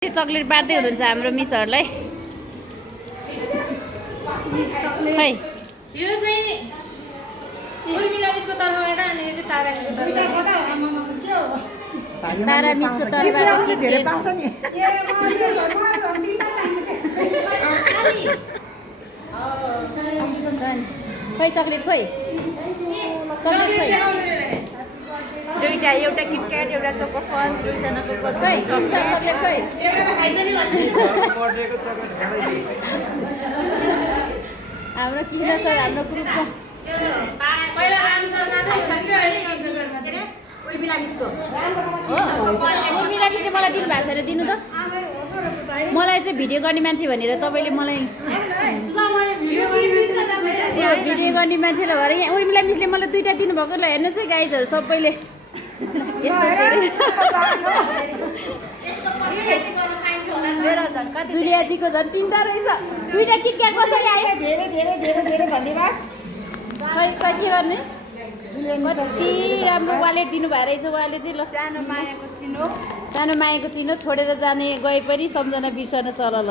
Chocolate बाँड्दै हुनुहुन्छ हाम्रो मिसहरूलाई। खै यो चाहिँ उर्मिला मिसको तर्फबाट अनि यो चाहिँ तारा मिसको तर्फबाट। तारा मिसको तर्फबाट धेरै पाउँछ नि। खै चकलेट खै चकलेट खै दुईटा, एउटा किटक्याट एउटा चोकोफन, दुईजनाको खै चकलेट खै हाम्रो किन सर हाम्रो ग्रुपको पहिला राम सर मात्रै हुनुहुन्थ्यो, अहिले कृष्ण सर मात्रै क्या? उर्मिला मिसको उर्मिला मिसले मलाई दिनुभएको छैन दिनु त। मलाई चाहिँ भिडियो गर्ने मान्छे भनेर तपाईँले मलाई भिडियो गर्ने मान्छेलाई भएर यहाँ उर्मिला मिसले मलाई दुईवटा दिनुभएको ल। हेर्नुहोस् है गाइजहरू सबैले जुलियाजीको झन् तिनवटा रहेछ। दुईवटा किटक्याट कसरी आयो? धेरै धेरै धेरै धेरै धन्यवाद। खै खै के गर्ने? कति राम्रो वालेट दिनुभएको रहेछ उहाँले चाहिँ। ल सानो मायाको चिनो सानो मायाको चिनो छोडेर जाने गए पनि सम्झना बिर्सन सरल।